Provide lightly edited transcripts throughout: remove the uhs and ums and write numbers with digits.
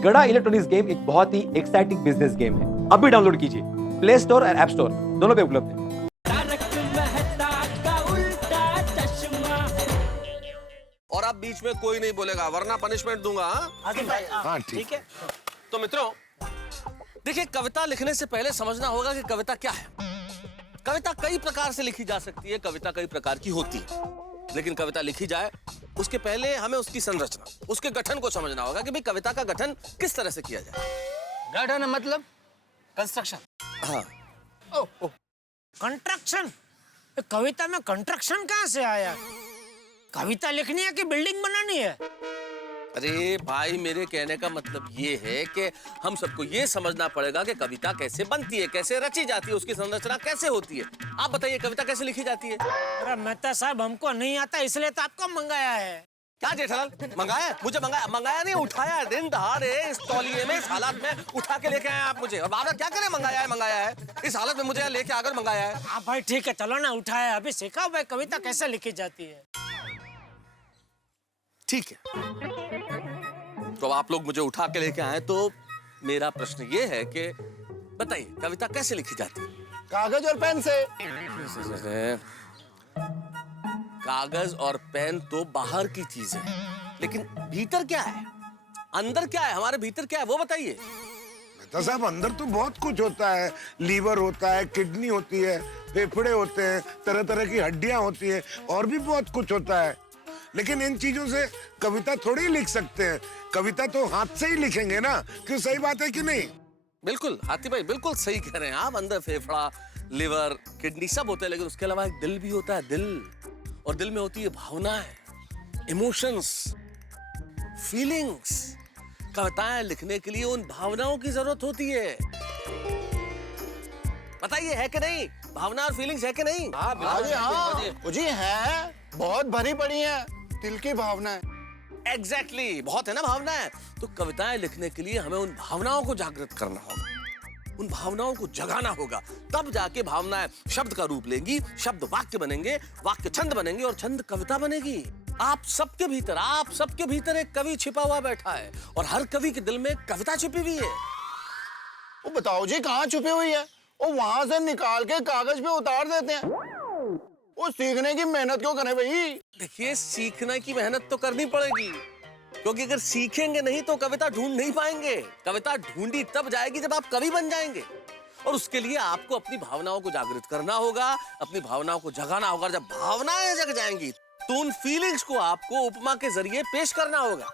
गड़ा electronics game एक बहुत ही एक्साइटिंग बिजनेस गेम है। अभी डाउनलोड कीजिए, प्ले स्टोर और ऐप स्टोर दोनों पे उपलब्ध है। और अब बीच में कोई नहीं बोलेगा वरना पनिशमेंट दूंगा। हाँ ठीक है। तो मित्रों देखिए, कविता लिखने से पहले समझना होगा कि कविता क्या है। कविता कई प्रकार से लिखी जा सकती है, कविता कई प्रकार की होती है, लेकिन कविता लिखी जाए उसके पहले हमें उसकी संरचना, उसके गठन को समझना होगा कि भाई कविता का गठन किस तरह से किया जाए। गठन मतलब कंस्ट्रक्शन। हाँ, कंस्ट्रक्शन। कविता में कंस्ट्रक्शन कहाँ से आया? कविता लिखनी है कि बिल्डिंग बनानी है? अरे भाई, मेरे कहने का मतलब ये है कि हम सबको ये समझना पड़ेगा कि कविता कैसे बनती है, कैसे रची जाती है, उसकी संरचना कैसे होती है। आप बताइए कविता कैसे लिखी जाती है? अरे मेहता साहब, हमको नहीं आता, इसलिए तो आपको मंगाया है। क्या जेठालाल मंगाया? मुझे मंगाया नहीं, उठाया दिन दहाड़े इस तौलिए में, इस हालत में उठा के लेके आए आप मुझे। और बाबा क्या करें, मंगाया है इस हालत में मुझे लेके आकर मंगाया है। हाँ भाई ठीक है, चलो ना, उठाया। अभी सिखाओ भाई कविता कैसे लिखी जाती है। ठीक है, तो आप लोग मुझे उठा के लेके आए, तो मेरा प्रश्न ये है कि बताइए कविता कैसे लिखी जाती है? कागज और पेन से। कागज और पेन तो बाहर की चीज है, लेकिन भीतर क्या है, अंदर क्या है, हमारे भीतर क्या है वो बताइए। मेहता साहब, अंदर तो बहुत कुछ होता है। लीवर होता है, किडनी होती है, फेफड़े होते हैं, तरह तरह की हड्डियां होती हैं, और भी बहुत कुछ होता है। लेकिन इन चीजों से कविता थोड़ी लिख सकते हैं। कविता तो हाथ से ही लिखेंगे ना। क्यों, सही बात है कि नहीं? बिल्कुल हाथी भाई, बिल्कुल सही कह रहे हैं आप। अंदर फेफड़ा, लिवर, किडनी सब होते हैं, लेकिन उसके अलावा एक दिल भी होता है। दिल, और दिल में होती है भावनाएं, इमोशंस, फीलिंग्स। कविताएं लिखने के लिए उन भावनाओं की जरूरत होती है। बताइए है कि नहीं? भावना और फीलिंग्स है कि नहीं? हाँ जी है, बहुत भरी पड़ी है दिल की भावना है। एग्जैक्टली, बहुत है ना भावनाएं। तो कविताएं लिखने के लिए हमें उन भावनाओं को जागृत करना होगा, उन भावनाओं को जगाना होगा, तब जाके भावनाएं शब्द का रूप लेंगी, शब्द वाक्य बनेंगे, वाक्य छंद बनेंगे, और छंद कविता बनेगी। आप सबके भीतर एक कवि छिपा हुआ बैठा है, और हर कवि के दिल में एक कविता छिपी हुई है। वो बताओ जी कहाँ छुपी हुई है? वो वहां से निकाल के कागज पे उतार देते हैं। वो सीखने की मेहनत क्यों करें भाई? देखिए, सीखने की मेहनत तो करनी पड़ेगी, क्योंकि अगर सीखेंगे नहीं तो कविता ढूंढ नहीं पाएंगे। कविता ढूंढी तब जाएगी जब आप कवि बन जाएंगे, और उसके लिए आपको अपनी भावनाओं को जागृत करना होगा, अपनी भावनाओं को जगाना होगा। जब भावनाएं जग जाएंगी तो उन फीलिंग्स को आपको उपमा के जरिए पेश करना होगा।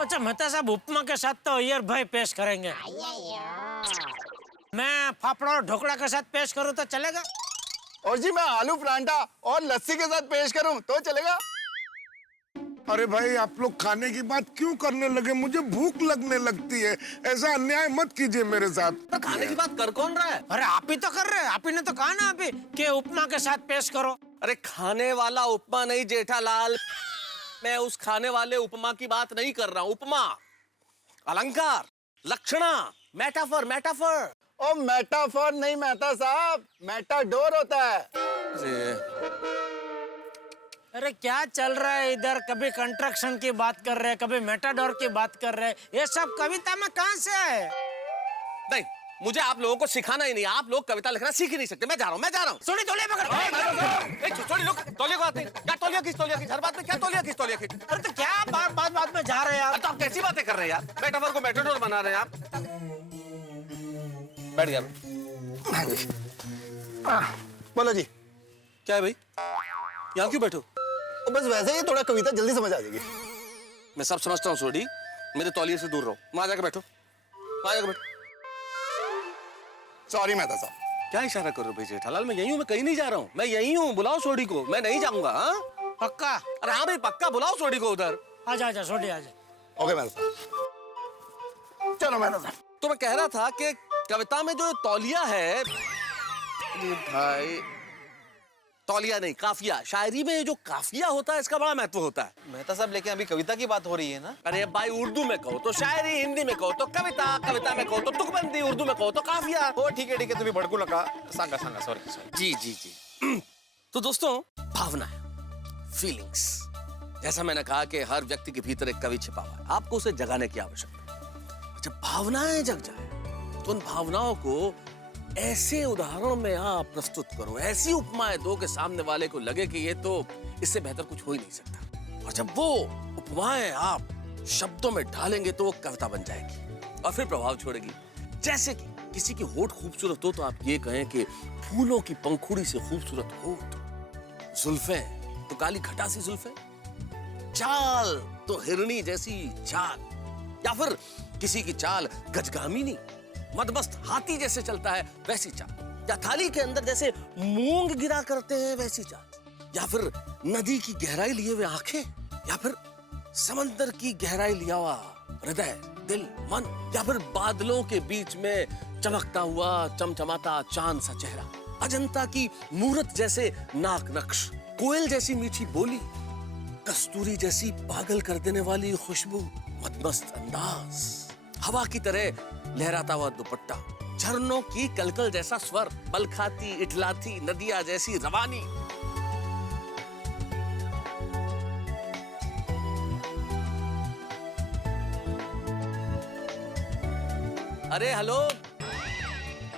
अच्छा मेहता साहब, उपमा के साथ तो यार भाई पेश करेंगे। मैं फाफड़ा और ढोकला के साथ पेश करूँ तो चलेगा? और जी मैं आलू परांठा और लस्सी के साथ पेश करूं तो चलेगा? अरे भाई, आप लोग खाने की बात क्यों करने लगे? मुझे भूख लगने लगती है। ऐसा अन्याय मत कीजिए मेरे साथ। तो खाने की बात कर कौन रहा है? अरे आप ही तो कर रहे हैं, आप ही ने तो कहा ना अभी कि उपमा के साथ पेश करो। अरे खाने वाला उपमा नहीं जेठालाल, मैं उस खाने वाले उपमा की बात नहीं कर रहा हूं। उपमा अलंकार, लक्षणा, मेटाफर। ओ मेटाफर नहीं मेहता साहब, मेटाडोर होता है। अरे क्या चल रहा है इधर? कभी कंस्ट्रक्शन की बात कर रहे हैं, कभी मेटाडोर की बात कर रहे हैं। ये सब कविता में कहाँ से है? नहीं, मुझे आप लोगों को सिखाना ही नहीं। आप लोग कविता लिखना सीख ही नहीं सकते। मैं जा रहा हूँ। सोनी तौलिया पकड़। छोड़ी लोग, तौलिया को आते हैं। क्या तौलिया खींच? हर बात में क्या तौलिया खींच? अरे तो क्या बात में जा रहे हैं आप? तो आप कैसी बातें कर रहे हैं यार? मेटाफर को मेटाडोर बना रहे हैं आप। बैठ गया। बोलो जी। क्या है भाई, यहाँ क्यों बैठो? बस वैसे ही थोड़ा कविता जल्दी समझ आ जाएगी। मैं सब समझता हूँ सोडी, मेरे तौलिए से दूर रहो। वहां जाकर बैठो, सॉरी मेहता साहब। क्या इशारा कर रहे हो भाई जेठालाल? मैं यही हूँ, मैं कहीं नहीं जा रहा हूँ। मैं यही हूँ, बुलाओ सोडी को। मैं नहीं जाऊंगा। हाँ पक्का? अरे हाँ भाई पक्का, बुलाओ सोडी को उधर। आजा सोडी आजा। ओके मेहता साहब, चलो मेहता साहब। तो मैं कह रहा था कि कविता में जो तौलिया है भाई, तौलिया नहीं, काफिया। शायरी में जो काफिया होता है इसका बड़ा महत्व होता है। मेहता साहब, लेकिन अभी कविता की बात हो रही है ना? अरे भाई, उर्दू में कहो तो शायरी, हिंदी में कहो तो कविता, कविता में कहो तो तुकबंदी, उर्दू में कहो तो काफिया। हो ठीक है, तुम्ही भडकू नका। सांगा सॉरी। जी। तो दोस्तों, भावना है, फीलिंग्स। जैसा मैंने कहा कि हर व्यक्ति के भीतर एक कवि छिपा हुआ है, आपको उसे जगाने की आवश्यकता है। जब भावनाएं जग जाए तो उन भावनाओं को ऐसे उदाहरण में आप प्रस्तुत करो, ऐसी उपमाएं दो कि सामने वाले को लगे कि ये तो इससे बेहतर कुछ हो ही नहीं सकता। और जब वो उपमाएं आप शब्दों में ढालेंगे तो वो कविता बन जाएगी और फिर प्रभाव छोड़ेगी। जैसे कि किसी की होठ खूबसूरत हो तो आप ये कहें कि फूलों की पंखुड़ी से खूबसूरत होठ, जुल्फें तो काली खटासी जुल्फें, चाल तो हिरणी जैसी चाल, या फिर किसी की चाल गजगामिनी मदमस्त हाथी जैसे चलता है वैसी चाल, या थाली के अंदर जैसे मूंग गिरा करते हैं वैसी चाल, या फिर नदी की गहराई लिए हुए आंखें, या फिर समंदर की गहराई लिया हुआ हृदय, दिल, मन, या फिर बादलों के बीच में चमकता हुआ चमचमाता चांद सा चेहरा, अजंता की मूरत जैसे नाक नक्श, कोयल जैसी मीठी बोली, कस्तूरी जैसी पागल कर देने वाली खुशबू, मदमस्त अंदाज, हवा की तरह लहराता हुआ दुपट्टा, झरनों की कलकल जैसा स्वर, बलखाती इठलाती नदियां जैसी रवानी। अरे हेलो,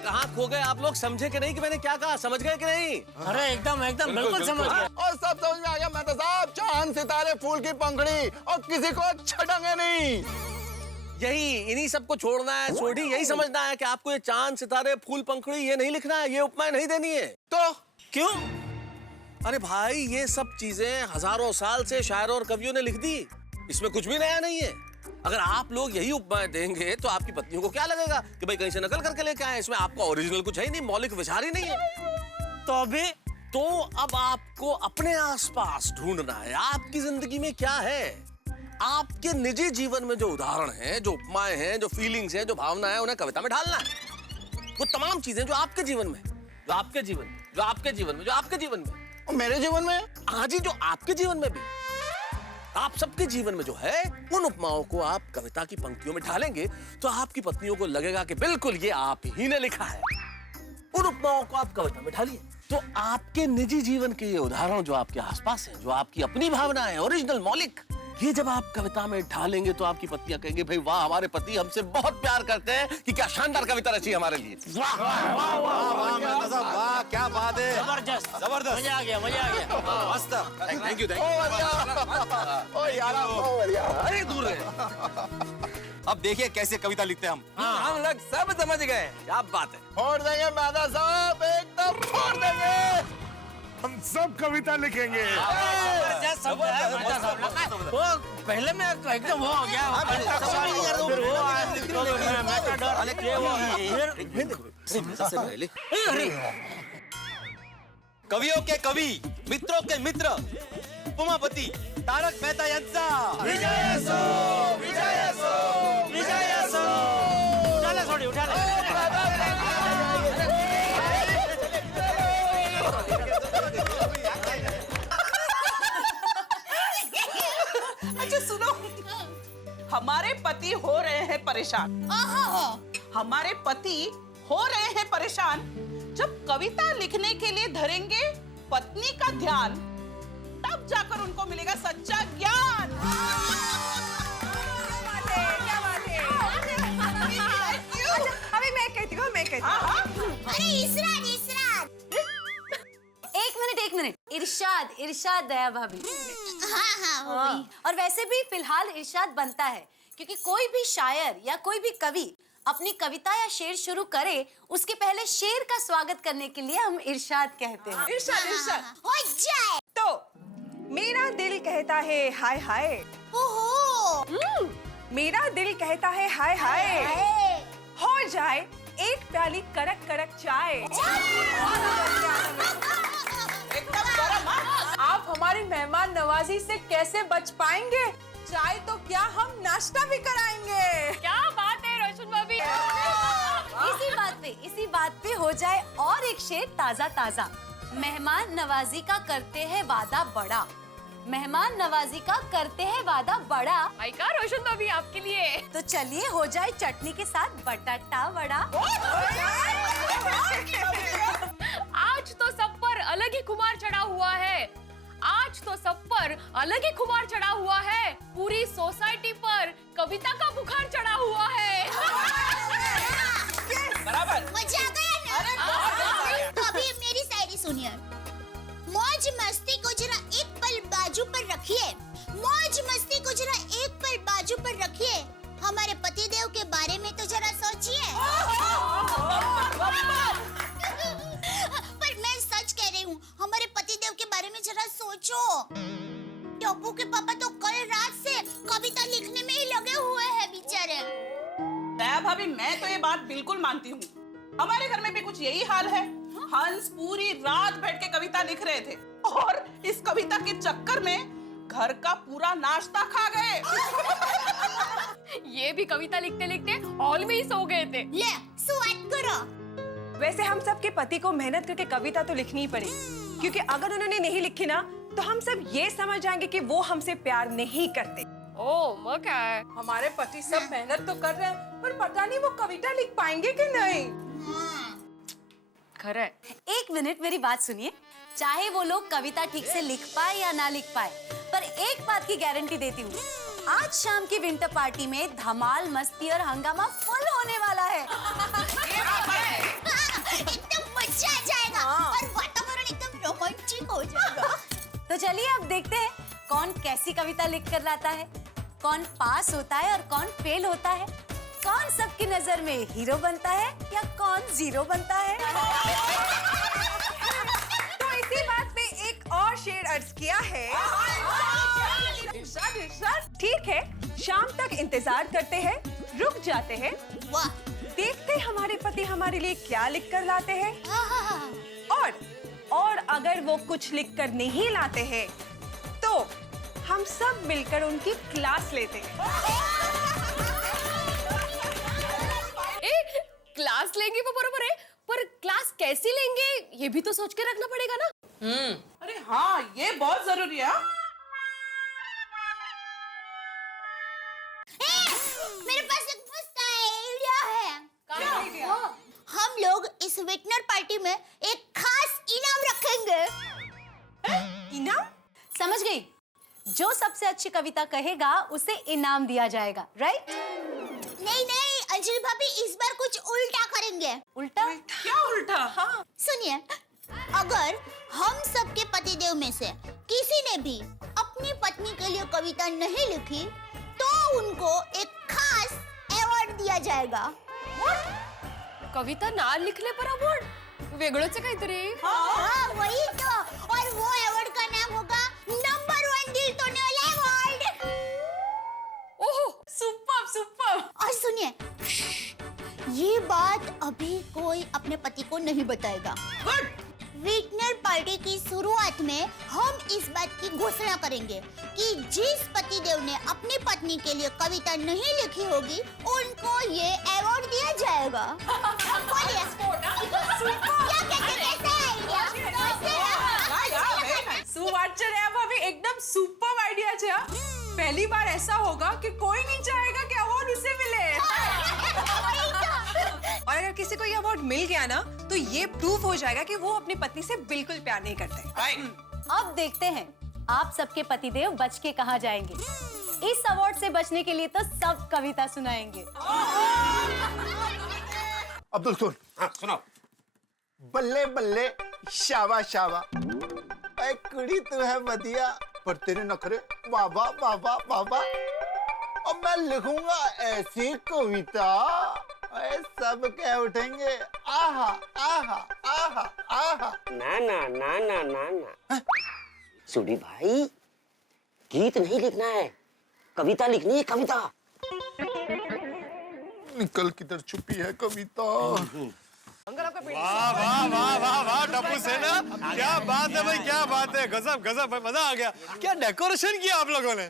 कहाँ खो गए आप लोग? समझे कि नहीं कि मैंने क्या कहा? समझ गए कि नहीं? अरे एकदम एकदम बिल्कुल समझ गया। और सब समझ में आ गया मेहता साहब, चांद सितारे फूल की पंखड़ी और किसी को छड़ेंगे नहीं। यही इन्हीं सबको छोड़ना है सोढ़ी, यही समझना है कि आपको ये चांद सितारे फूल पंखड़ी ये नहीं लिखना है, ये उपमाएं नहीं देनी है। तो क्यों? अरे भाई ये सब चीजें हजारों साल से शायरों और कवियों ने लिख दी, इसमें कुछ भी नया नहीं है। अगर आप लोग यही उपमाएं देंगे तो आपकी पत्नियों को क्या लगेगा कि भाई कहीं से नकल करके लेके आए, इसमें आपका ओरिजिनल कुछ है ही नहीं, मौलिक विचार ही नहीं है। तो अभी तो अब आपको अपने आसपास ढूंढना है, आपकी जिंदगी में क्या है, आपके निजी जीवन में जो उदाहरण हैं, जो उपमाएं हैं, जो फीलिंग्स हैं, जो भावना है, उन्हें कविता में ढालना है। वो तमाम चीजें जो आपके जीवन में, जो आपके जीवन में, जो आपके जीवन में, जो आपके जीवन में, और मेरे जीवन में हाँ जी, जो आपके जीवन में भी, आप सबके जीवन में जो है, उन उपमाओं को आप कविता की पंक्तियों में ढालेंगे तो आपकी पत्नियों को लगेगा कि बिल्कुल ये आप ही ने लिखा है। उन उपमाओं को आप कविता में ढालिए तो आपके निजी जीवन के ये उदाहरण जो आपके आसपास हैं, जो आपकी अपनी भावना है, ओरिजिनल मौलिक, ये जब आप कविता में ढालेंगे तो आपकी पत्नियां कहेंगे भाई वाह, हमारे पति हमसे बहुत प्यार करते हैं कि क्या शानदार कविता रची हमारे लिए। वाह वाह वाह मेहता साहब, वाह क्या बात है, जबरदस्त जबरदस्त, मजा आ गया, मजा आ गया। मस्त, थैंक यू ओ यार बहुत बढ़िया। अरे दूर रहे। अब देखिए कैसे कविता लिखते हैं हम। हम लोग सब समझ गए, क्या बात है। फोड़ देंगे मेहता साहब, एकदम फोड़ देंगे। हम सब कविता लिखेंगे। जबरदस्त शब्द है, मजा साहब लगा। वो पहले में एकदम वो हो गया, फिर वो आया, फिर मेटाडोर, ये वो, सबसे पहले अरे कवियों के कवि, मित्रों के मित्र, उपमापति तारक मेहता यांचा विजय सो। उठा ले सोडी, उठा ले। अच्छा सुनो, हमारे पति हो रहे हैं परेशान। हमारे पति हो रहे हैं परेशान। जब कविता लिखने के लिए धरेंगे पत्नी का ध्यान, तब जाकर उनको मिलेगा सच्चा ज्ञान। क्या बात है? अच्छा, अभी मैं कहती हूँ। अरे इशरात एक मिनट इरशाद दया भाभी। हाँ। और वैसे भी फिलहाल इरशाद बनता है क्योंकि कोई भी शायर या कोई भी कवि अपनी कविता या शेर शुरू करे उसके पहले शेर का स्वागत करने के लिए हम इरशाद कहते हैं। इरशाद हो जाए तो मेरा दिल कहता है हाय हाय। ओहो। मेरा दिल कहता है हाय हाय। हो जाए एक प्याली कड़क कड़क चाय। आप हमारी मेहमान नवाजी से कैसे बच पाएंगे? चाय तो क्या हम नाश्ता भी कराएंगे। क्या बात है रोशन भाभी। इसी बात पे हो जाए और एक शेर ताजा ताजा। मेहमान नवाजी का करते हैं वादा बड़ा। मेहमान नवाजी का करते हैं वादा बड़ा। का रोशन भाभी आपके लिए। तो चलिए हो जाए चटनी के साथ बटाटा वड़ा। आज तो सब पर अलग ही खुमार चढ़ा हुआ है। आज तो सब पर अलग ही खुमार चढ़ा हुआ है। पूरी सोसाइटी पर कविता का बुखार चढ़ा हुआ है। टप्पू के पापा तो कल रात से कविता लिखने में ही लगे हुए हैं बेचारे। दया भाभी, मैं तो ये बात बिल्कुल मानती हूँ। हमारे घर में भी कुछ यही हाल है। हंस पूरी रात बैठ के कविता लिख रहे थे और इस कविता के चक्कर में घर का पूरा नाश्ता खा गए। ये भी कविता लिखते लिखते हॉल में ही सो गए थे। ले सुवात करो। वैसे हम सब के पति को मेहनत करके कविता तो लिखनी ही पड़ेगी, क्योंकि अगर उन्होंने नहीं लिखी ना तो हम सब ये समझ जाएंगे कि वो हमसे प्यार नहीं करते। ओ क्या है, हमारे पति सब मेहनत तो कर रहे हैं, पर पता नहीं वो कविता लिख पाएंगे कि नहीं। खरा है। एक मिनट मेरी बात सुनिए। चाहे वो लोग कविता ठीक से लिख पाए या ना लिख पाए, पर एक बात की गारंटी देती हूँ, आज शाम की विंटर पार्टी में धमाल, मस्ती और हंगामा फुल होने वाला है। एकदम मजा आ जाएगा और वातावरण एकदम रोमांचक हो जाएगा। तो चलिए अब देखते हैं कौन कैसी कविता लिख कर लाता है, कौन पास होता है और कौन फेल होता है, कौन सबकी नजर में हीरो बनता है या कौन जीरो बनता है। तो इसी बात पे एक और शेर अर्ज किया है। इरशाद, इरशाद। ठीक है, शाम तक इंतजार करते हैं, रुक जाते हैं, वाह, देखते हमारे पति हमारे लिए क्या लिख कर लाते हैं, और अगर वो कुछ लिख कर नहीं लाते हैं तो हम सब मिलकर उनकी क्लास लेते हैं। क्लास लेंगे वो बरोबर है, पर क्लास कैसी लेंगे ये भी तो सोच के रखना पड़ेगा ना। अरे हाँ, ये बहुत जरूरी है। मेरे पास एक मस्त आइडिया है। हम लोग इस विंटर पार्टी में एक खास इनाम रखेंगे। इनाम? समझ गई, जो सबसे अच्छी कविता कहेगा उसे इनाम दिया जाएगा, राइट? नहीं नहीं, अंजलि भाभी इस बार कुछ उल्टा करेंगे। उल्टा? क्या उल्टा? हाँ, सुनिए, अगर हम सबके पतिदेव में से किसी ने भी अपनी पत्नी के लिए कविता नहीं लिखी तो उनको एक खास अवार्ड दिया जाएगा। कविता ना लिखले पर अवॉर्ड? वेगळंच आहे काहीतरी। हाँ, वही तो। और वो अवार्ड का नाम होगा नंबर 1 दिल तोड़ने वाला अवार्ड। ओहो, सुपर सुपर। और सुनिए, ये बात अभी कोई अपने पति को नहीं बताएगा। विंटर पार्टी की शुरुआत में हम इस बात की घोषणा करेंगे कि जिस पतिदेव ने अपनी पत्नी के लिए कविता नहीं लिखी होगी उनको ये अवार्ड दिया जाएगा। बोलिए, क्या कहते हैं? कैसा आइडिया? सुवाच्य है भाभी, एकदम सुपर आइडिया है। पहली बार ऐसा होगा कि कोई नहीं चाहेगा कि अवार्ड उसे मिले। और अगर किसी को ये अवार्ड मिल गया ना तो ये प्रूफ हो जाएगा कि वो अपनी पत्नी से बिल्कुल प्यार नहीं करते। अब देखते हैं आप सबके पतिदेव बच के कहाँ जाएंगे। इस अवार्ड से बचने के लिए तो सब कविता सुनाएंगे। अब्दुल सुन। हाँ, सुनाओ। बल्ले बल्ले शाबा शाबा, ऐ कुड़ी तू है बढ़िया, पर तेरे नखरे बाबा बाबा बाबा। अब मैं लिखूंगा ऐसी कविता, ऐ सब कह उठेंगे आहा आहा आहा आहा। ना ना ना ना ना ना, सुडी भाई, गीत नहीं लिखना है, कविता लिखनी है, कविता। निकल किधर छुपी है कविता। वाह वाह वाह वाह वाह टप्पू सेना, क्या बात है भाई, क्या बात है, गजब गजब, मजा आ गया। क्या डेकोरेशन किया आप लोगों ने?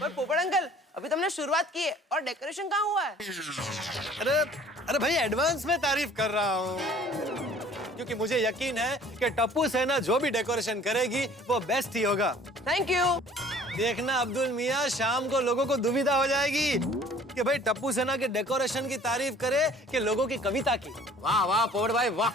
पर पोपट अंकल, अभी तुमने शुरुआत की है और डेकोरेशन कहाँ हुआ है? अरे भाई, एडवांस में तारीफ कर रहा हूँ, क्योंकि मुझे यकीन है कि टप्पू सेना जो भी डेकोरेशन करेगी वो बेस्ट ही होगा। Thank you. देखना अब्दुल मियाँ, शाम को लोगों को दुविधा हो जाएगी कि भाई टप्पू सेना के डेकोरेशन की तारीफ करे कि लोगों की कविता की। वाह वाह पोपट भाई वाह।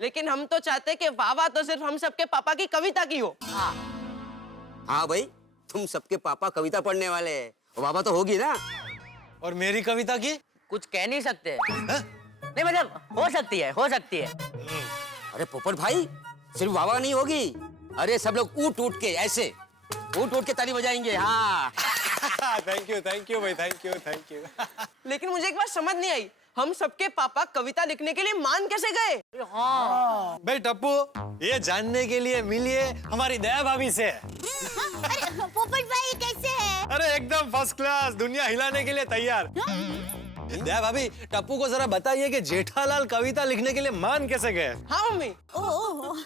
लेकिन हम तो चाहते कि वाह वाह तो सिर्फ हम सबके पापा की कविता की हो। हाँ भाई, तुम सबके पापा कविता पढ़ने वाले हैं, वाह वाह तो होगी ना। और मेरी कविता की कुछ कह नहीं सकते। नहीं मतलब हो सकती है, हो सकती है। अरे पोपट भाई, सिर्फ वाह वाह नहीं होगी, अरे सब लोग ऊट ऊट के ऐसे ऊट ऊट के ताली बजाएंगे। हाँ थैंक यू भाई, थैंक यू। लेकिन मुझे एक बात समझ नहीं आई, हम सबके पापा कविता लिखने के लिए मान कैसे गए? भाई टप्पू, ये जानने के लिए मिलिए हमारी दया भाभी से। अरे पोपट भाई कैसे है? अरे एकदम फर्स्ट क्लास, दुनिया हिलाने के लिए तैयार। दया भाभी, टप्पू को जरा बताइए कि जेठालाल कविता लिखने के लिए मान कैसे गए? हाँ मम्मी। ओह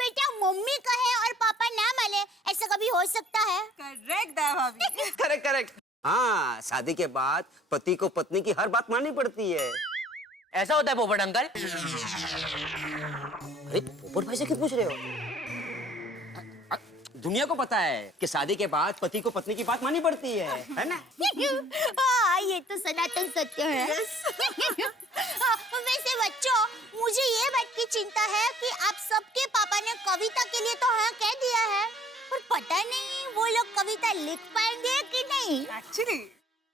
बेटा, मम्मी कहे और पापा ना माने, ऐसा कभी हो सकता है? करेक्ट दया भाभी। Correct correct. हाँ, शादी के बाद पति को पत्नी की हर बात माननी पड़ती है। ऐसा होता है पोपट अंकल? अरे पोपट भाई से क्यों पूछ रहे हो? दुनिया को पता है कि शादी के बाद पति को पत्नी की बात माननी पड़ती है ना? हाँ, ये तो सनातन सत्य है। वैसे बच्चों, मुझे ये बात की चिंता है कि आप सबके पापा ने कविता के लिए तो हाँ कह दिया है, पर पता नहीं वो लोग कविता लिख पाएंगे कि नहीं। एक्चुअली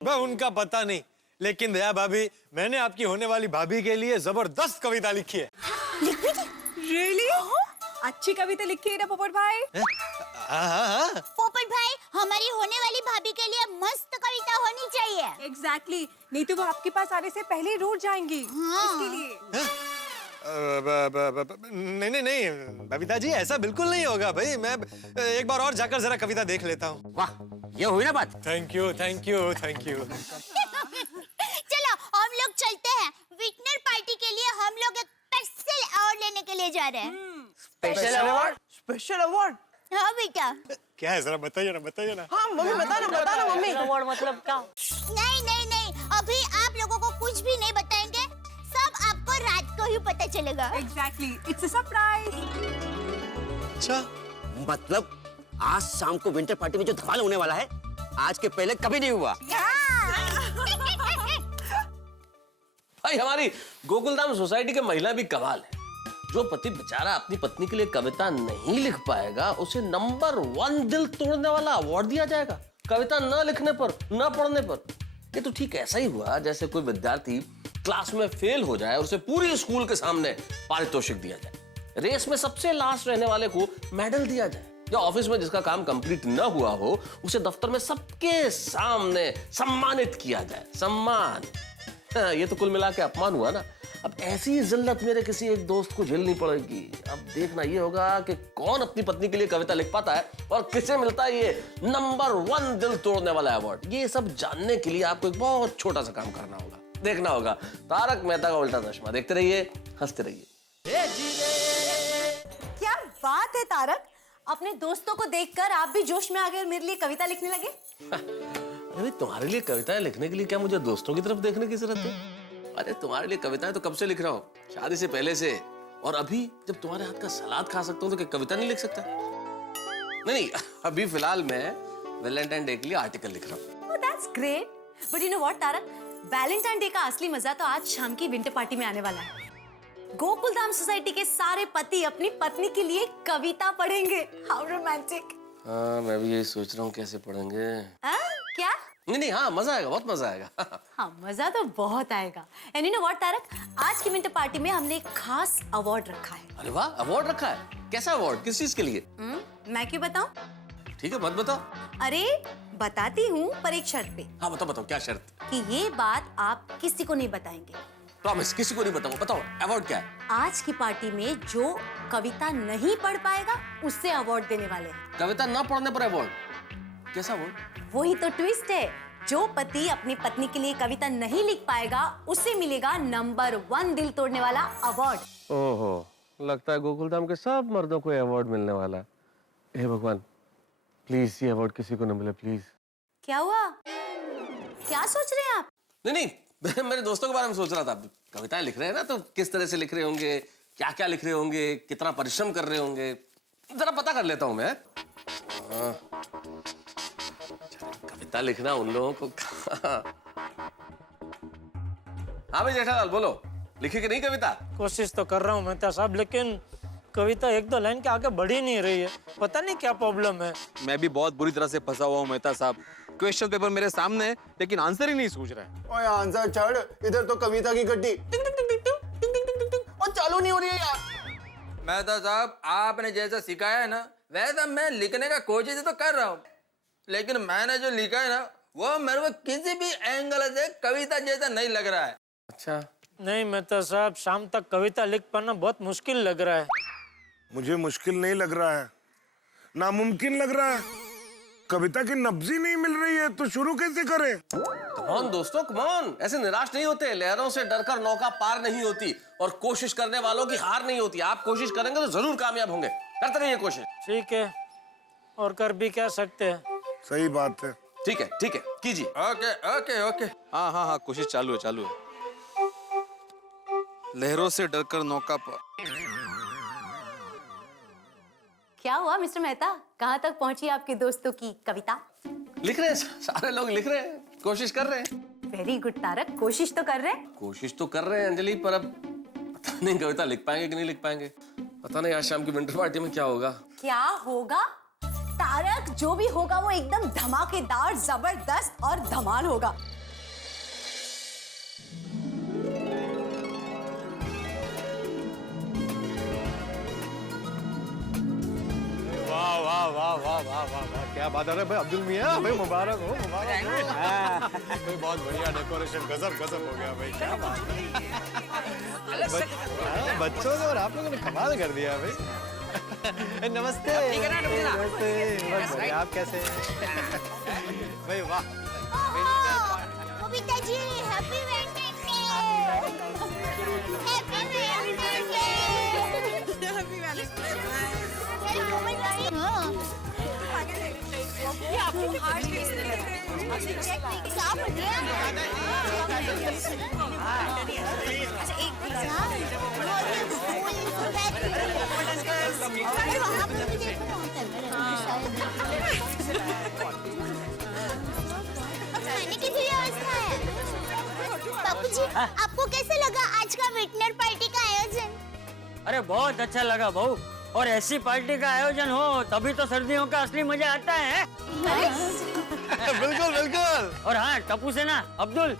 वह उनका पता नहीं, लेकिन दया भाभी, मैंने आपकी होने वाली भाभी के लिए जबरदस्त कविता लिखी है। रियली अच्छी कविता लिखी है ना पोपट भाई? हाँ। पोपट भाई, हमारी होने वाली भाभी के लिए मस्त कविता होनी चाहिए। एग्जैक्टली, नहीं तो वो आपके पास आने से पहले ही रूठ जाएंगी। इसके लिए नहीं बबीता जी, ऐसा बिल्कुल नहीं होगा भाई। मैं एक बार और जाकर जरा कविता देख लेता हूँ। वाह, ये हुई ना बात। Thank you. चलो हम लोग चलते हैं। विक्टर पार्टी के लिए हम लोग एक स्पेशल अवार्ड लेने के लिए जा रहे हैं। Special award? Special award? हाँ बेटा। क्या है, जरा बताइए ना। हाँ मम्मी, बता ना मम्मी। अवार्ड मतलब क्या? नहीं, अभी आप लोगों को कुछ भी नहीं बताएंगे, सब आपको रात को ही पता चलेगा। Exactly, it's a surprise. अच्छा, मतलब आज शाम को विंटर पार्टी में जो धमाल होने वाला है, आज के पहले कभी नहीं हुआ। भाई हमारी गोकुलधाम सोसाइटी के महिला भी कमाल है। जो पति बेचारा अपनी पत्नी के लिए कविता नहीं लिख पाएगा, उसे नंबर 1 दिल तोड़ने वाला अवार्ड दिया जाएगा, कविता न लिखने पर, न पढ़ने पर। ये तो ठीक ऐसा ही हुआ जैसे कोई विद्यार्थी क्लास में फेल हो जाए और उसे पूरी स्कूल के सामने पारितोषिक दिया जाए, रेस में सबसे लास्ट रहने वाले को मेडल दिया जाए, या ऑफिस में जिसका काम कंप्लीट न हुआ हो उसे दफ्तर में सबके सामने सम्मानित किया जाए। सम्मान, ये तो कुल मिला के अपमान हुआ ना। अब ऐसी जिल्लत मेरे किसी एक दोस्त को झेलनी पड़ेगी। अब देखना ये होगा कि कौन अपनी पत्नी के लिए कविता लिख पाता है और किसे मिलता है ये नंबर 1 दिल तोड़ने वाला अवार्ड। ये सब जानने के लिए आपको एक बहुत छोटा सा काम करना होगा, देखना होगा तारक मेहता का उल्टा चश्मा। देखते रहिए, हंसते रहिए। क्या बात है तारक, अपने दोस्तों को देखकर आप भी जोश में आ गए और मेरे लिए कविता लिखने लगे। अरे तुम्हारे लिए कविताएं लिखने के लिए क्या मुझे दोस्तों की तरफ देखने की जरूरत है? अरे तुम्हारे लिए कविताएं तो कब से लिख रहा हूँ, शादी से पहले से। और अभी जब तुम्हारे हाथ का सलाद खा सकता हूँ तो क्या कविता नहीं लिख सकता? नहीं, अभी फिलहाल मैं वैलेंटाइन डे के लिए आर्टिकल लिख रहा हूँ। Oh, that's great. But you know what, Tarak? Valentine day का असली मजा तो आज शाम की विंटर पार्टी में आने वाला है। गोकुलधाम सोसाइटी के सारे पति अपनी पत्नी के लिए कविता पढ़ेंगे। How romantic. हाँ, मैं भी यही सोच रहा हूँ कैसे पढ़ेंगे। क्या? नहीं, हाँ मजा आएगा, बहुत मजा आएगा। हाँ, मजा तो बहुत आएगा। And you know what Tarak, आज की विंटर पार्टी में हमने एक खास अवार्ड रखा है। अरे वाह, अवार्ड रखा है? कैसा अवार्ड, किस चीज के लिए? मैं क्यों बताऊं? ठीक है, मत बताओ। अरे बताती हूँ, पर एक शर्त पे। हाँ बताओ, क्या शर्त? कि ये बात आप किसी को नहीं बताएंगे। प्रॉमिस, किसी को नहीं बताऊंगा। बताओ अवार्ड क्या है? आज की पार्टी में जो कविता नहीं पढ़ पाएगा उसे अवार्ड देने वाले हैं। कविता न पढ़ने पर अवार्ड? कैसा अवार्ड? वही तो ट्विस्ट है। जो पति अपनी पत्नी के लिए कविता नहीं लिख पाएगा उसे मिलेगा नंबर 1 दिल तोड़ने वाला अवार्ड। ओहो, लगता है गोकुलधाम के सब मर्दों को अवार्ड मिलने वाला है। हे भगवान, प्लीज ये अवार्ड किसी को न मिले, प्लीज। क्या हुआ, क्या सोच रहे हैं आप? नहीं, मेरे दोस्तों के बारे में सोच रहा था। कविताएं लिख रहे हैं ना, तो किस तरह से लिख रहे होंगे, क्या क्या लिख रहे होंगे, कितना परिश्रम कर रहे होंगे, जरा पता कर लेता हूं मैं। कविता लिखना उन लोगों को। हाँ भाई जेठालाल, बोलो, लिखी कि नहीं कविता? कोशिश तो कर रहा हूँ मेहता साहब, लेकिन कविता 1-2 लाइन के आगे बढ़ ही नहीं रही है। पता नहीं क्या प्रॉब्लम है। मैं भी बहुत बुरी तरह से फंसा हुआ हूँ मेहता साहब। क्वेश्चन पेपर मेरे सामने है लेकिन आंसर ही नहीं सूझ रहा है। ओए आंसर छोड़, इधर तो कविता की गड्डी टिंग टिंग टिंग टिंग टिंग टिंग टिंग टिंग और चालू नहीं हो रही है यार। मेहता साहब, आपने जैसा सिखाया है ना, वैसा मैं लिखने का कोशिश तो कर रहा हूँ। लेकिन मैंने जो लिखा है ना वो मेरे को किसी भी एंगल से कविता जैसा नहीं लग रहा है। अच्छा, नहीं मेहता साहब, शाम तक कविता लिख पाना बहुत मुश्किल लग रहा है। मुझे मुश्किल नहीं लग रहा है, नामुमकिन लग रहा है। कविता की नब्जी नहीं मिल रही है तो शुरू कैसे करें? कमॉन दोस्तों, कमॉन, ऐसे निराश नहीं होते। लहरों से डरकर नौका पार नहीं होती और कोशिश करने वालों की हार नहीं होती। आप कोशिश करेंगे तो जरूर कामयाब होंगे। करते रहिए कोशिश। ठीक है, और कर भी क्या सकते हैं। सही बात है। ठीक है, ठीक है, कीजिए। Okay okay okay. हाँ हाँ हाँ, कोशिश चालू है, चालू है। लहरों से डरकर नौका पर। क्या हुआ मिस्टर मेहता, कहाँ तक पहुंची आपके दोस्तों की कविता? लिख रहे हैं, सारे लोग लिख रहे हैं, कोशिश कर रहे हैं। वेरी गुड तारक, कोशिश तो कर रहे हैं। कोशिश तो कर रहे हैं अंजलि, पर अब पता नहीं कविता लिख पाएंगे कि नहीं लिख पाएंगे। पता नहीं आज शाम की विंटर पार्टी में क्या होगा। क्या होगा तारक? जो भी होगा वो एकदम धमाकेदार, जबरदस्त और धमाल होगा। वाह वाह वाह वाह वाह वाह वाह, क्या बात है भाई अब्दुल मियां, भाई मुबारक हो, मुबारक हो। भाई बहुत बढ़िया डेकोरेशन, गजब गजब हो गया भाई, क्या बात है। बच्चों ने और आप लोगों ने कमाल कर दिया भाई। नमस्ते। नमस्ते, बहुत बढ़िया, आप कैसे हैं? भाई वाह। Kavita ji happy Valentine day. Happy Valentine ये आपको हार्ट कैसे लग रहा है? चेक क्या हो गया? खाने की भी व्यवस्था है। बापू जी, आपको कैसे लगा आज का विंटर पार्टी का आयोजन? अरे बहुत अच्छा लगा बहू, और ऐसी पार्टी का आयोजन हो तभी तो सर्दियों का असली मजा आता है। बिल्कुल बिल्कुल। और हाँ, टप्पू से ना अब्दुल,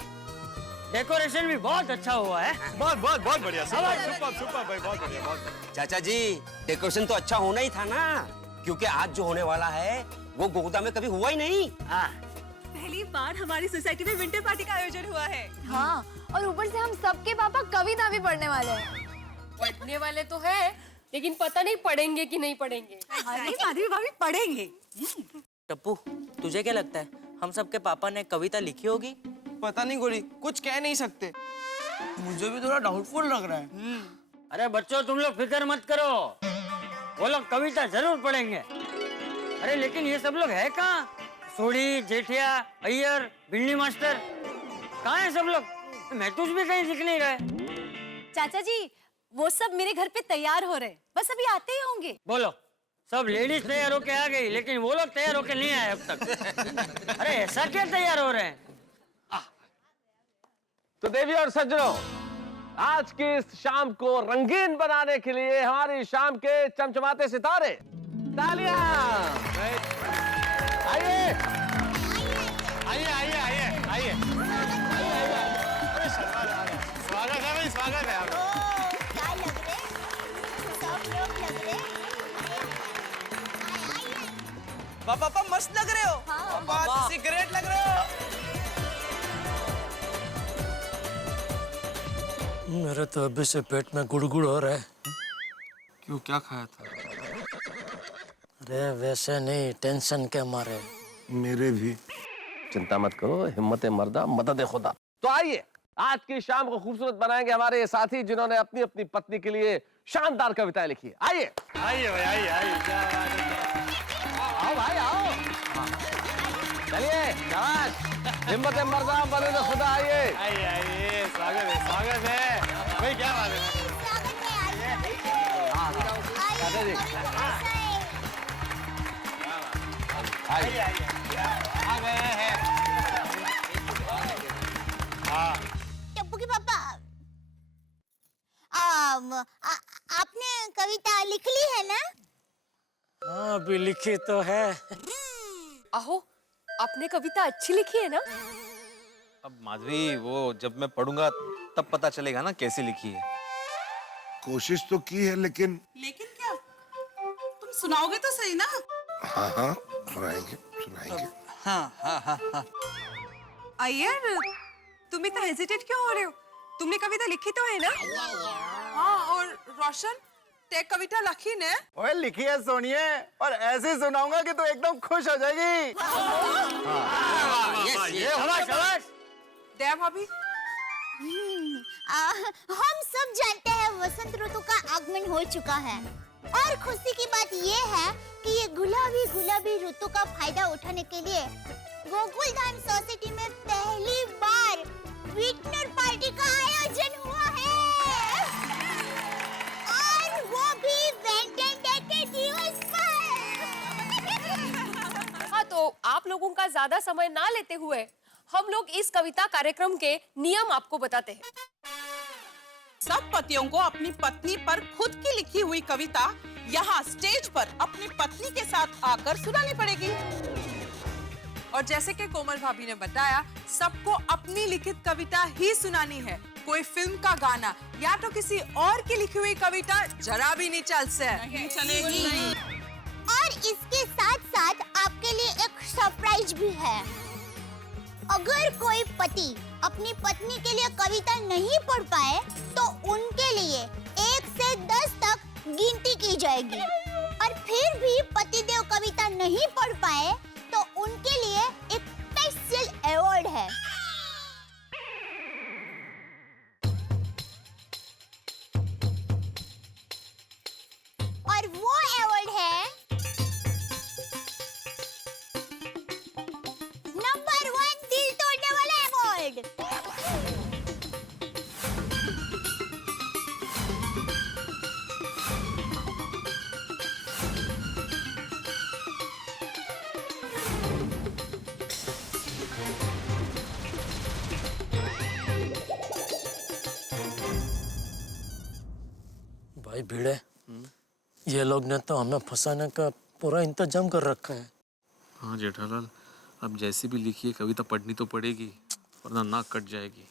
डेकोरेशन भी बहुत अच्छा हुआ है। बहुत बहुत बहुत बढ़िया, सुपर सुपर सुपर भाई, बहुत बढ़िया, बहुत बढ़िया। चाचा जी, डेकोरेशन तो अच्छा होना ही था ना, क्योंकि आज जो होने वाला है वो गोकुदा में कभी हुआ ही नहीं। पहली बार हमारी सोसाइटी में विंटर पार्टी का आयोजन हुआ है। हाँ, और ऊपर से हम सबके पापा कविता भी पढ़ने वाले हैं। पढ़ने वाले तो है, लेकिन पता नहीं पढ़ेंगे कि नहीं पढ़ेंगे। अरे माधवी भाभी पढ़ेंगे। टप्पू, तुझे क्या लगता है हम सबके पापा ने कविता लिखी होगी? पता नहीं गोरी, कुछ कह नहीं सकते, मुझे भी थोड़ा डाउटफुल लग रहा है। अरे बच्चों, तुम लोग फिक्र मत करो, वो लोग कविता जरूर पढ़ेंगे। अरे लेकिन ये सब लोग है कहाँ? सोढ़ी, जेठिया, अय्यर, बिल्ली मास्टर, कहाँ है सब लोग? महतूज भी कहीं दिख नहीं रहे। चाचा जी, वो सब मेरे घर पे तैयार हो रहे, बस अभी आते ही होंगे। बोलो, सब लेडीज तैयार होके आ गई, लेकिन वो लोग तैयार होके नहीं आए अब तक। अरे ऐसा क्या तैयार हो रहे हैं? तो देवी और सज्जनों, आज की इस शाम को रंगीन बनाने के लिए हमारी शाम के चमचमाते सितारे, तालियां! आइए आइए आइए आइए आइए। स्वागत है भाई, स्वागत है आपका। क्या लग रहे? सब लोग लग रहे। पापा मस्त लग रहे हो। पापा सिगरेट लग रहे हो। मेरे तो अभी से पेट में गुड़गुड़ हो रहा है। क्यों, क्या खाया था? अरे वैसे नहीं, टेंशन के मारे। मेरे भी। चिंता मत करो, हिम्मत मर्दा मदद खुदा। तो आइए, आज की शाम को खूबसूरत बनाएंगे हमारे ये साथी, जिन्होंने अपनी अपनी पत्नी के लिए शानदार कविताएं लिखी है। आइए आइए भाई, आइए आइए, क्या बात है। आओ भाई आओ, चलिए, शाबाश, हिम्मत मर्दा मदद खुदा। आइए आइए आइए, स्वागत है भाई, क्या बात है। आइए आ गए हैं। हाँ, टप्पू के पापा, आपने कविता लिख ली है ना? हाँ, अभी लिखी तो है। आहो, आपने कविता अच्छी लिखी है ना? अब माधवी, वो जब मैं पढ़ूंगा तब पता चलेगा ना कैसी लिखी है। कोशिश तो की है, लेकिन लेकिन क्या? तुम सुनाओगे तो सही ना? हाँ हाँ, सुनाएंगे सुनाएंगे। हाँ। अय्यर, तुम इतना हेजिटेट क्यों हो रहे हो? तुमने कविता लिखी तो है ना? हाँ, और रोशन, ते कविता लिखी ने? ओए लिखी है सोनिए, और ऐसे सुनाऊंगा कि तू एकदम खुश हो जाएगी। दया भाभी, हम सब जानते हैं वसंत ऋतु का आगमन हो चुका है, और खुशी की बात ये है कि ये गुलाबी ऋतु का फायदा उठाने के लिए गोकुलधाम सोसाइटी में पहली बार विंटर पार्टी का आयोजन हुआ है, और वो भी वैलेंटाइन डे के दिवस पर। हाँ, तो आप लोगों का ज्यादा समय ना लेते हुए हम लोग इस कविता कार्यक्रम के नियम आपको बताते हैं। सब पतियों को अपनी पत्नी पर खुद की लिखी हुई कविता यहाँ स्टेज पर अपनी पत्नी के साथ आकर सुनानी पड़ेगी। और जैसे कि कोमल भाभी ने बताया, सबको अपनी लिखित कविता ही सुनानी है। कोई फिल्म का गाना या तो किसी और की लिखी हुई कविता जरा भी नहीं चलेगी। और इसके साथ साथ आपके लिए एक सरप्राइज भी है। अगर कोई पति अपनी पत्नी के लिए कविता नहीं पढ़ पाए तो उनके लिए 1 से 10 तक गिनती की जाएगी, और फिर भी पतिदेव कविता नहीं पढ़ पाए तो उनके लिए एक स्पेशल अवार्ड है। और वो अवार्ड है नंबर 1 दिल तोड़ने वाला अवार्ड। भाई भिड़े, ये लोग ने तो हमें फंसाने का पूरा इंतजाम कर रखा है। हाँ जेठालाल, अब जैसी भी लिखी है कविता पढ़नी तो पड़ेगी, वरना नाक कट जाएगी।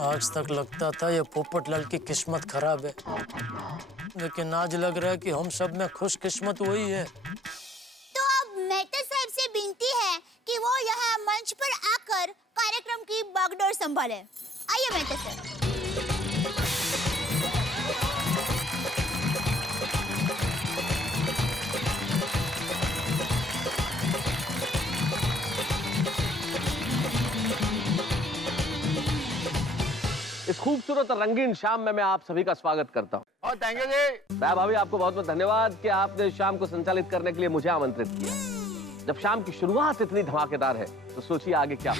आज तक लगता था ये पोपटलाल की किस्मत खराब है, लेकिन आज लग रहा है कि हम सब में खुशकिस्मत वही है। तो अब मेहता साहब से विनती है कि वो यहाँ मंच पर आकर कार्यक्रम की बागडोर संभाले। आइए मेहता साहब। इस खूबसूरत और रंगीन शाम में मैं आप सभी का स्वागत करता हूँ। और थैंक यू जी। दया भाभी, आपको बहुत बहुत धन्यवाद कि आपने इस शाम को संचालित करने के लिए मुझे आमंत्रित किया। जब शाम की शुरुआत इतनी धमाकेदार है तो सोचिए आगे क्या।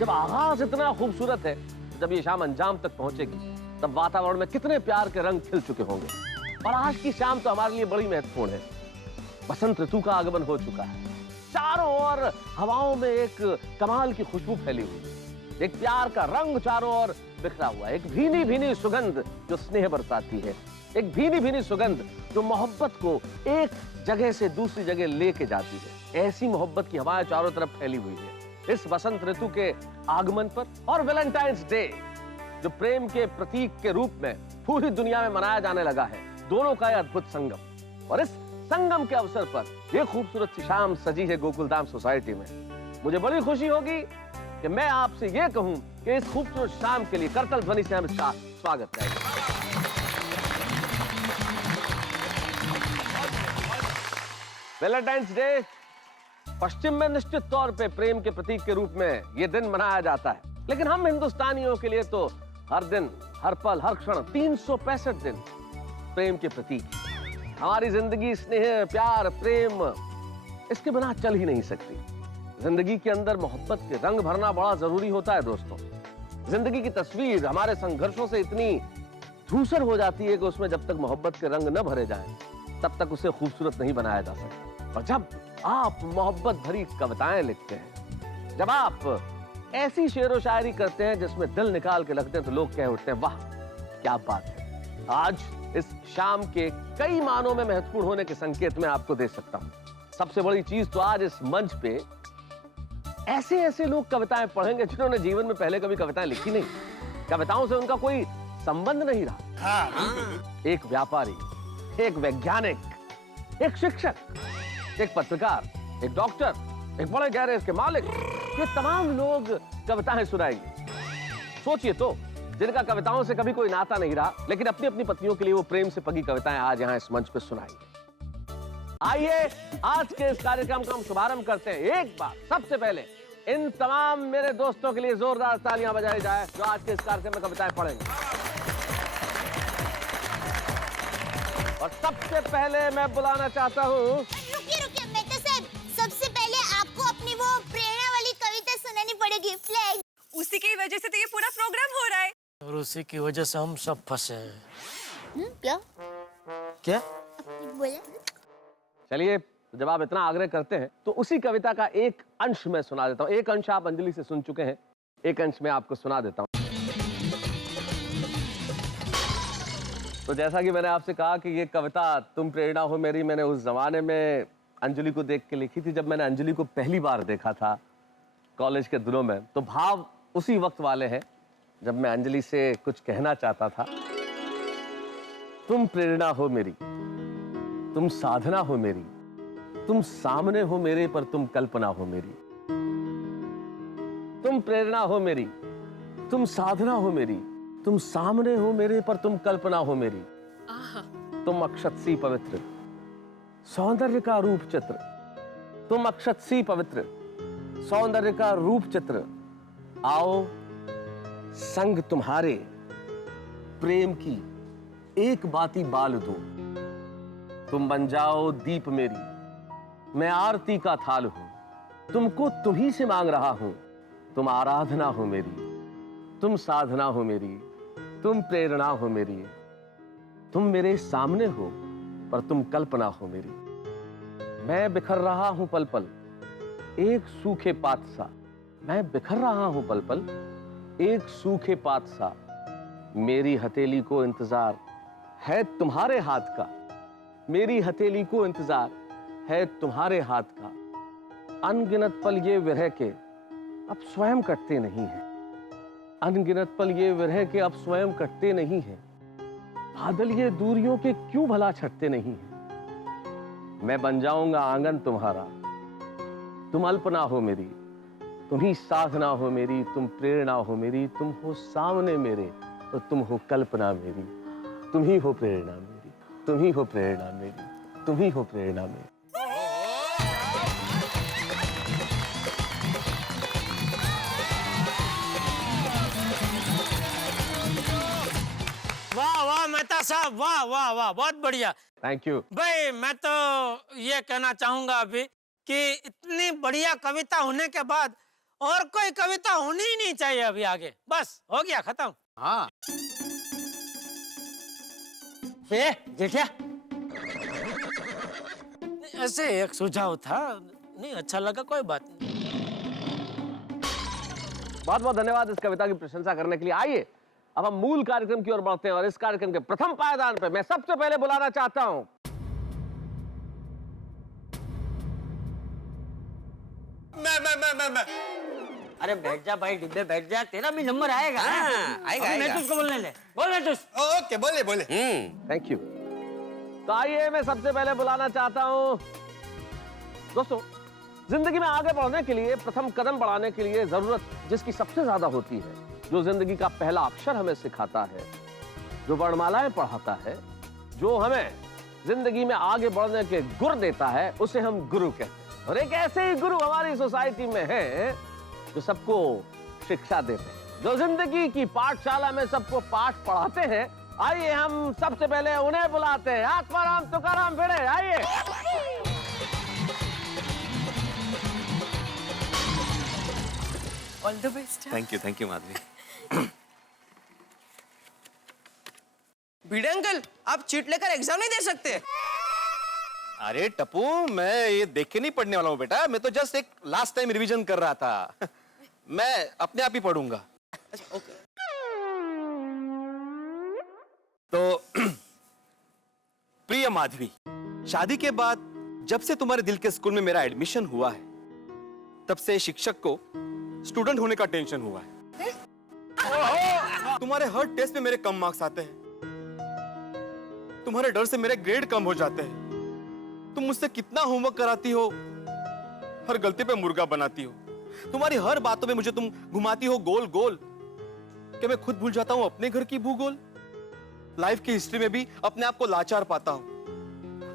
जब आगाज इतना खूबसूरत है, जब ये शाम अंजाम तक पहुंचेगी, तब वातावरण में कितने प्यार के रंग खिल चुके होंगे। और आज की शाम तो हमारे लिए बड़ी महत्वपूर्ण है। बसंत ऋतु का आगमन हो चुका है। चारों ओर हवाओं में एक कमाल की खुशबू फैली हुई, एक प्यार का रंग चारों ओर बिखरा हुआ, एक भीनी भीनी सुगंध जो स्नेह बरसाती है, एक भीनी भीनी सुगंध जो मोहब्बत को एक जगह से दूसरी जगह लेके जाती है। ऐसी मोहब्बत की हवाएं चारों तरफ फैली हुई है इस बसंत ऋतु के आगमन पर। और वैलेंटाइंस डे जो प्रेम के प्रतीक के रूप में पूरी दुनिया में मनाया जाने लगा है, दोनों का यह अद्भुत संगम। और इस संगम के अवसर पर यह खूबसूरत सी शाम सजी है गोकुलधाम सोसाइटी में। मुझे बड़ी खुशी होगी कि मैं आपसे ये कहूं कि इस खूबसूरत शाम के लिए करतल ध्वनि से हम इसका स्वागत करेंगे। वैलेंटाइंस डे पश्चिम में निश्चित तौर पे प्रेम के प्रतीक के रूप में ये दिन मनाया जाता है, लेकिन हम हिंदुस्तानियों के लिए तो हर दिन, हर पल, हर क्षण 365 दिन प्रेम के प्रतीक। हमारी जिंदगी स्नेह, प्यार, प्रेम इसके बिना चल ही नहीं सकती। जिंदगी के अंदर मोहब्बत के रंग भरना बड़ा जरूरी होता है दोस्तों। जिंदगी की तस्वीर हमारे संघर्षों से इतनी धूसर हो जाती है कि उसमें जब तक मोहब्बत के रंग न भरे जाएं, तब तक उसे खूबसूरत नहीं बनाया जा सकता। और जब आप मोहब्बत भरी कविताएं लिखते हैं, जब आप ऐसी शेरो शायरी करते हैं जिसमें दिल निकाल के लगते हैं, तो लोग कह उठते हैं वाह क्या बात है। आज इस शाम के कई मानों में महत्वपूर्ण होने के संकेत मैं आपको दे सकता हूं। सबसे बड़ी चीज तो आज इस मंच पे ऐसे ऐसे लोग कविताएं पढ़ेंगे जिन्होंने जीवन में पहले कभी कविताएं लिखी नहीं, कविताओं से उनका कोई संबंध नहीं रहा। एक व्यापारी, एक वैज्ञानिक, एक शिक्षक, एक पत्रकार, एक डॉक्टर, एक बड़े गैरेज के मालिक, ये तमाम लोग कविताएं सुनाएंगे। सोचिए तो, जिनका कविताओं से कभी कोई नाता नहीं रहा, लेकिन अपनी अपनी पत्नियों के लिए वो प्रेम से पगी कविताएं आज यहाँ इस मंच पे सुनाएंगे। आइए आज के इस कार्यक्रम का हम शुभारंभ करते हैं। एक बार सबसे पहले इन तमाम मेरे दोस्तों के लिए जोरदार तालियां बजाई जाए जो आज के इस कार्यक्रम में कविताएं पढ़ेंगे। और सबसे पहले मैं बुलाना चाहता हूँ, रुकिए मेहता साहब, सबसे पहले आपको अपनी वो प्रेरणा वाली कविता सुनानी पड़ेगी। फ्लैग, उसी की वजह से तो ये पूरा प्रोग्राम हो रहा है। और उसी की वजह से हम सब फंसे हैं। क्या क्या बोला? चलिए जब आप इतना आग्रह करते हैं तो उसी कविता का एक अंश मैं सुना देता हूँ। एक अंश आप अंजलि से सुन चुके हैं, एक अंश मैं आपको सुना देता हूँ। तो जैसा कि मैंने आपसे कहा कि ये कविता तुम प्रेरणा हो मेरी, मैंने उस जमाने में अंजलि को देख के लिखी थी। जब मैंने अंजलि को पहली बार देखा था कॉलेज के दिनों में, तो भाव उसी वक्त वाले हैं जब मैं अंजलि से कुछ कहना चाहता था। तुम प्रेरणा हो मेरी, तुम साधना हो मेरी, तुम सामने हो मेरे पर तुम कल्पना हो मेरी। तुम प्रेरणा हो मेरी, तुम साधना हो मेरी, तुम सामने हो मेरे पर तुम कल्पना हो मेरी। तुम अक्षत सी पवित्र, सौंदर्य का रूप चित्र। तुम अक्षत सी पवित्र, सौंदर्य का रूप चित्र। आओ संग तुम्हारे प्रेम की एक बाती बाल दो। तुम बन जाओ दीप मेरी, मैं आरती का थाल हूं। तुमको तुम्ही से मांग रहा हूं, तुम आराधना हो मेरी, तुम साधना हो मेरी, तुम प्रेरणा हो मेरी। तुम मेरे सामने हो पर तुम कल्पना हो मेरी। मैं बिखर रहा हूं पल पल एक सूखे पात सा। मैं बिखर रहा हूं पल पल एक सूखे पात सा। मेरी हथेली को इंतजार है तुम्हारे हाथ का। मेरी हथेली को इंतजार है तुम्हारे हाथ का। अनगिनत पल ये विरह के अब स्वयं कटते नहीं हैं। अनगिनत पल ये विरह के अब स्वयं कटते नहीं हैं। बादल ये दूरियों के क्यों भला छटते नहीं हैं। मैं बन जाऊंगा आंगन तुम्हारा, तुम अल्पना हो मेरी, तुम ही साधना हो मेरी, तुम प्रेरणा हो मेरी। तुम हो सामने मेरे और तुम हो कल्पना मेरी। तुम ही हो प्रेरणा मेरी, तुम ही हो प्रेरणा मेरी, तुम ही हो प्रेरणा मेरी। वाह वाह मेहता साहब, वाह वाह वाह, बहुत बढ़िया। थैंक यू भाई मैं तो ये कहना चाहूंगा अभी कि इतनी बढ़िया कविता होने के बाद और कोई कविता होनी ही नहीं चाहिए अभी आगे। बस हो गया, खत्म। हाँ जेठिया, ऐसे एक सुझाव था, नहीं अच्छा लगा, कोई बात नहीं। बहुत बहुत धन्यवाद इस कविता की प्रशंसा करने के लिए। आइए अब हम मूल कार्यक्रम की ओर बढ़ते हैं और इस कार्यक्रम के प्रथम पायदान पे मैं सबसे पहले बुलाना चाहता हूं मैं अरे बैठ जा भाई, डिब्बे बैठ जा, तेरा भी नंबर आएगा। आएगा, मैं आएगा। तुझको बोलने ले, बोल मैं तुझ। ओके, बोले बोले। Thank you. तो आइए मैं सबसे पहले बुलाना चाहता हूं दोस्तों, जिंदगी में आगे बढ़ने के लिए, प्रथम कदम बढ़ाने के लिए जरूरत जिसकी सबसे ज्यादा होती है, जो जिंदगी का पहला अक्षर हमें सिखाता है, जो वर्णमालाएं पढ़ाता है, जो हमें जिंदगी में आगे बढ़ने के गुर देता है, उसे हम गुरु कहते हैं। और एक ऐसे ही गुरु हमारी सोसाइटी में है जो सबको शिक्षा देते हैं, जो जिंदगी की पाठशाला में सबको पाठ पढ़ाते हैं। आइए हम सबसे पहले उन्हें बुलाते हैं। आत्माराम तुकाराम भिड़े, आइए। All the best. Thank you Madhavi. Bhide uncle, आप चीट लेकर एग्जाम नहीं दे सकते? अरे टप्पू, मैं ये देख के नहीं पढ़ने वाला हूँ बेटा, मैं तो जस्ट एक लास्ट टाइम रिवीजन कर रहा था। मैं अपने आप ही पढ़ूंगा। अच्छा, ओके। तो प्रिय माधवी, शादी के बाद जब से तुम्हारे दिल के स्कूल में मेरा एडमिशन हुआ है, तब से शिक्षक को स्टूडेंट होने का टेंशन हुआ है। तुम्हारे हर टेस्ट में मेरे कम मार्क्स आते हैं। तुम्हारे डर से मेरे ग्रेड कम हो जाते हैं। तुम मुझसे कितना होमवर्क कराती हो, हर गलती पे मुर्गा बनाती हो, तुम्हारी हर बातों में मुझे तुम घुमाती हो गोल गोल कि मैं खुद भूल जाता हूं अपने घर की भूगोल। लाइफ की हिस्ट्री में भी अपने आप को लाचार पाता हूं।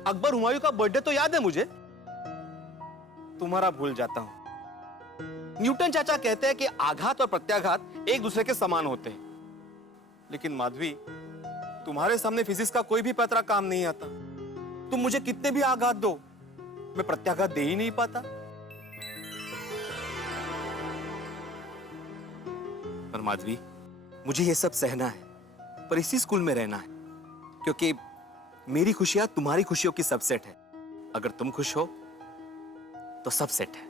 अकबर हुमायूं का बर्थडे तो याद है मुझे, तुम्हारा भूल जाता हूं। न्यूटन चाचा कहते हैं कि आघात और प्रत्याघात एक दूसरे के समान होते हैं, लेकिन माधवी तुम्हारे सामने फिजिक्स का कोई भी पैतरा काम नहीं आता। तुम मुझे कितने भी आघात दो, मैं प्रत्याघात दे ही नहीं पाता। पर माधवी, मुझे ये सब सहना है, पर इसी स्कूल में रहना है, क्योंकि मेरी खुशियां तुम्हारी खुशियों की सबसेट है। अगर तुम खुश हो तो सब सेट है।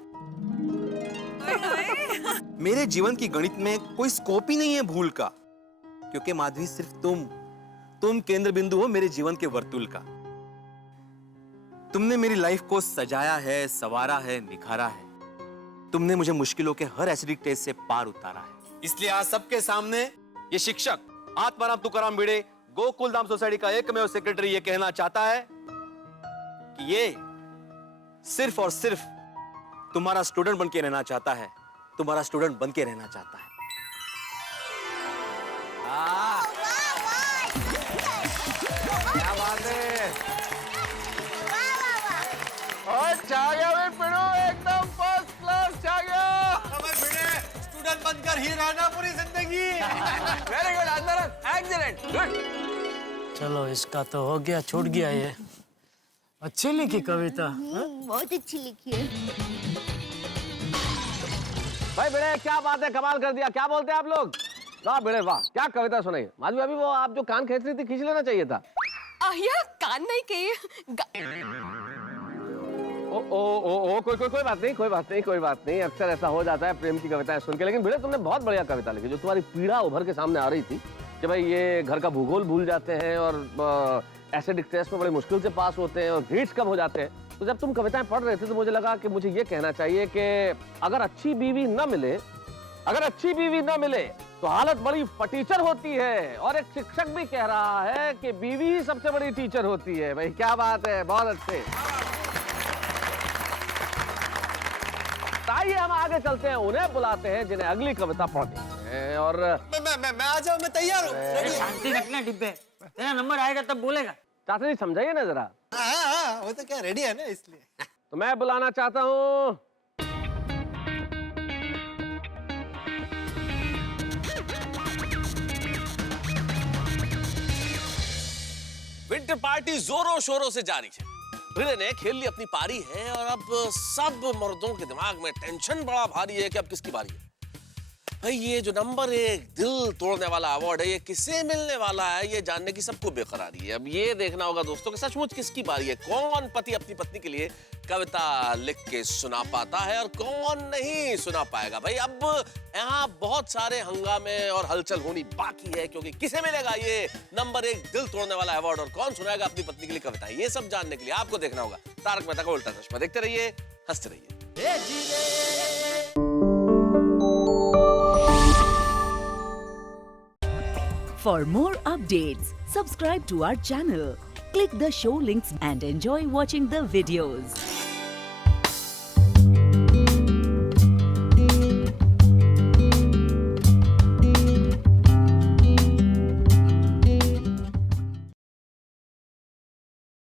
मेरे जीवन की गणित में कोई स्कोप ही नहीं है भूल का, क्योंकि माधवी सिर्फ तुम केंद्र बिंदु हो मेरे जीवन के वर्तुल का। तुमने मेरी लाइफ को सजाया है, संवारा है, निखारा है। तुमने मुझे मुश्किलों के हर एसिडिक टेस्ट से पार उतारा है। इसलिए आज सबके सामने ये शिक्षक आत्माराम तुकाराम भिड़े गोकुलधाम सोसाइटी का एकमेव सेक्रेटरी ये कहना चाहता है कि ये सिर्फ और सिर्फ तुम्हारा स्टूडेंट बन के रहना चाहता है, तुम्हारा स्टूडेंट बन के रहना चाहता है। क्या बात है। और छा गया भाई पिड़ो, एकदम फर्स्ट क्लास छा गया। अबे भिड़े, स्टूडेंट बनकर ही रहना पूरी जिंदगी। Very good Atmaram, excellent, good. चलो इसका तो हो गया, छूट गया ये। अच्छी लिखी कविता। बहुत अच्छी लिखी है। भाई भिड़े, क्या बात है, कमाल कर दिया। क्या बोलते हैं आप लोग? वाह भिड़े वाह, क्या कविता सुनाई। माधवी अभी वो आप जो कान खींच रही थी, खींच लेना चाहिए था। आया कान नहीं कही। कोई बात नहीं। अक्सर ऐसा हो जाता है प्रेम की कविताएं सुन के। लेकिन भिड़े, तुमने बहुत बढ़िया कविता लिखी। जो तुम्हारी पीड़ा उभर के सामने आ रही थी कि भाई ये घर का भूगोल भूल जाते हैं और एसिडिक टेस्ट में बड़ी मुश्किल से पास होते हैं और ग्रेड्स कम हो जाते हैं। तो जब तुम कविताएं पढ़ रहे थे तो मुझे लगा कि मुझे ये कहना चाहिए कि अगर अच्छी बीवी न मिले तो हालत बड़ी फटीचर होती है। और एक शिक्षक भी कह रहा है कि बीवी ही सबसे बड़ी टीचर होती है। भाई क्या बात है, बहुत अच्छे। आइए हम आगे चलते हैं, उन्हें बुलाते हैं जिन्हें अगली कविता पढ़नी है। और मैं आ जाऊं, मैं तैयार हूँ। शांति रखना डिब्बे, तेरा नंबर आएगा तब बोलेगा। चाचा जी समझाइए ना जरा। हाँ, वो तो क्या रेडी है ना, इसलिए। तो मैं बुलाना चाहता हूँ विंटर पार्टी जोरों शोरों से जारी है। रिले ने खेल ली अपनी पारी है और अब सब मर्दों के दिमाग में टेंशन बड़ा भारी है कि अब किसकी बारी है। भाई ये जो नंबर 1 दिल तोड़ने वाला अवार्ड है, ये किसे मिलने वाला है, ये जानने की सबको बेकरारी है। अब ये देखना होगा दोस्तों कि सचमुच किसकी बारी है। कौन पति अपनी पत्नी के लिए कविता लिख के सुना पाता है और कौन नहीं सुना पाएगा। भाई अब यहाँ बहुत सारे हंगामे और हलचल होनी बाकी है, क्योंकि किसे मिलेगा ये नंबर 1 दिल तोड़ने वाला अवार्ड और कौन सुनाएगा अपनी पत्नी के लिए कविता। ये सब जानने के लिए आपको देखना होगा तारक मेहता का उल्टा चश्मा। देखते रहिए, हंसते रहिए। For more updates, subscribe to our channel, click the show links and enjoy watching the videos.